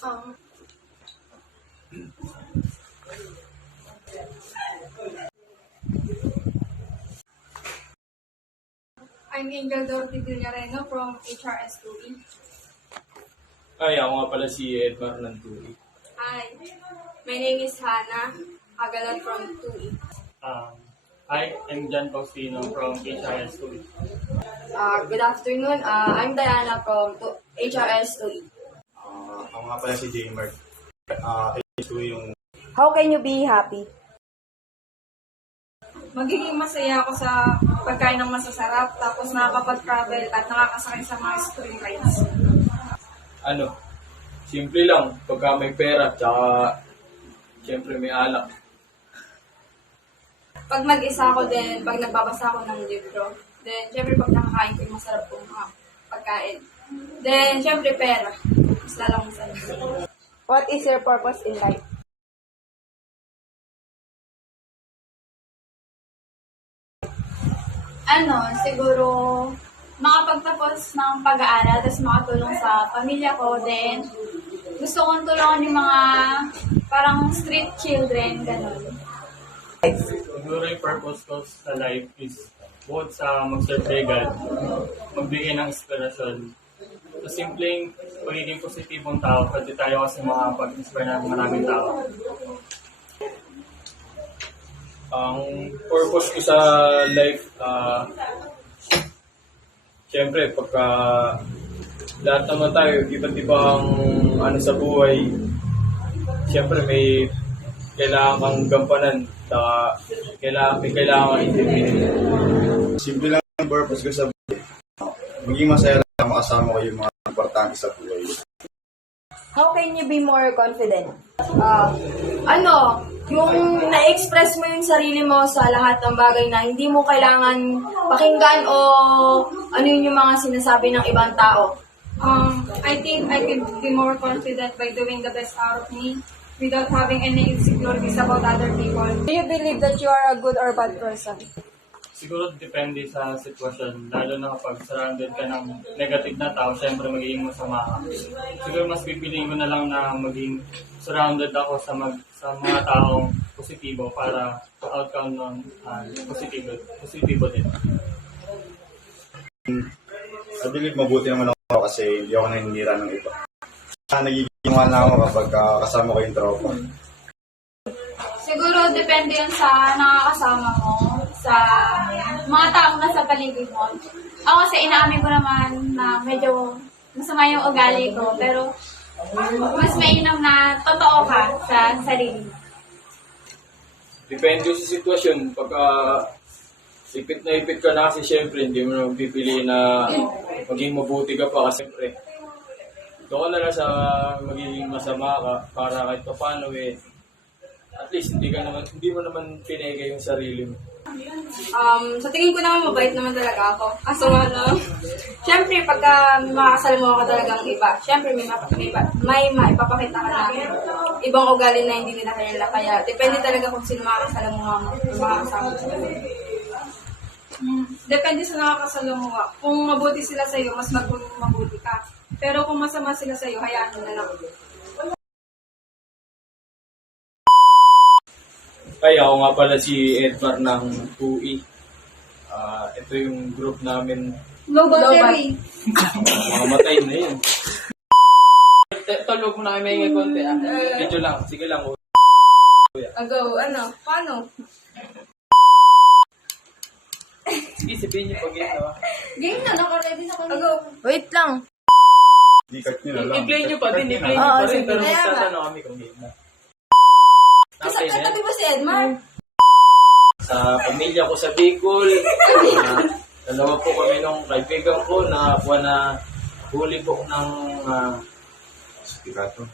Um, I'm Angel Dorothy Villareno from HRS2E. Ay, ako nga pala si Edmar ng 2E. Hi, my name is Hannah Agalon from 2E. Hi, I'm John Faustino from HRS2. Good afternoon, I'm Diana from HRS2E. Ako nga pala si Jamer. Ito yung How can you be happy? Magiging masaya ako sa pagkain ng masasarap, tapos nakakapag-travel at nakakasakay sa mga screen rides. Ano? Simple lang. Pagka may pera, tsaka siyempre may alak. Pag mag-isa ako din, pag nagbabasa ako ng libro, then syempre pag nakakain ko yung masarap kong mga pagkain. Then syempre pera. Mas lalang masarap. What is your purpose in life? Siguro makapagtapos ng pag-aaral, tapos makatulong sa pamilya ko. Then, gusto kong tulungan yung mga parang street children, ganun. Siguro yung purpose ko sa life is bukod sa mag-serve kay God, magbigay ng inspirasyon. So, simpleng pagiging positibong tao, pwede tayo kasi makapag-inspire ng maraming tao. Ang purpose ko sa life, siyempre, pagka lahat naman tayo, iba't ibang ano sa buhay, siyempre may kailangan kang gampanan, saka may kailangan kang intindihin. simple lang ang purpose ko sa buhay. Maging masaya lang makasama ko yung mga importante sa buhay. How can you be more confident? Yung na-express mo yung sarili mo sa lahat ng bagay na hindi mo kailangan pakinggan o ano yun yung mga sinasabi ng ibang tao. I think I could be more confident by doing the best out of me without having any insecurities about other people. Do you believe that you are a good or bad person? Siguro depende sa sitwasyon, lalo na kapag surrounded ka ng negative na tao, syempre magiging masama ka. Siguro mas pipiliin ko na lang na maging surrounded ako sa mga taong positibo para outcome nun positibo din. I believe mabuti naman ako kasi hindi ako naninira ng iba. Nagiging na ako kapag kasama ko yung tropa. Siguro depende yun sa nakakasama mo, sa mga taong nasa paligid mo. Ako kasi inaamin ko naman na medyo masama yung ugali ko, pero mas mainam na totoo ka sa sarili mo. Depende sa sitwasyon. Pagka ipit ka na kasi syempre, hindi mo na pipiliin na maging mabuti ka pa kasi syempre. Doon ka na lang sa magiging masama ka para kahit pa paano at least hindi mo naman pinega yung sarili mo. Sa tingin ko naman mabait naman talaga ako. Kaso syempre pagka makakasalamuha ka talagang iba, syempre may maipapakita ka na ibang ugali na hindi nila kilala. Kaya depende talaga kung sino makakasalamuha mo o makakasama sa kanila. Depende sa nakakasalamuha. Kung mabuti sila sa'yo, mas mabuti ka. Pero kung masama sila sa'yo, hayaan mo na lang. Ay, ako nga pala si Edmar ng 2E. Ito yung group namin. Low battery. Mamatay na yun. Tulog mo na kayo may konti. Medyo lang. Sige lang. Go, paano? Sige, sabihin niyo pag ginawa. Game na, naka-ready na kami. Go. Wait lang. Di-cut nyo na lang. I-play niyo pa din. Pero magtatanong kami kung game na. Katabi ba si Edmar? Sa pamilya ko sa Bicol, dalawa po kami nung kaibigan ko na buwan na huli po ng Pirato.